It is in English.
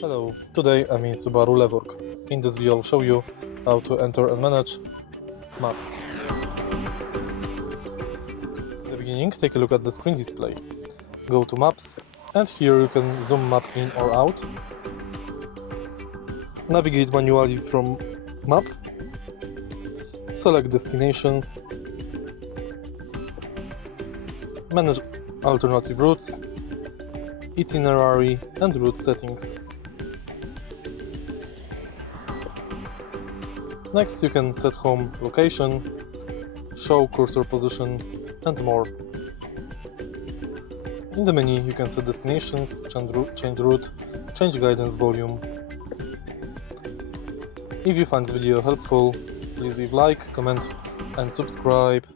Hello, today I'm in Subaru Levorg. In this video I'll show you how to enter and manage map. In the beginning, take a look at the screen display. Go to Maps, and here you can zoom map in or out. Navigate manually from Map. Select Destinations. Manage alternative routes, itinerary and route settings. Next you can set home location, show cursor position and more. In the menu you can set destinations, change route, change guidance volume. If you find this video helpful, please leave like, comment and subscribe.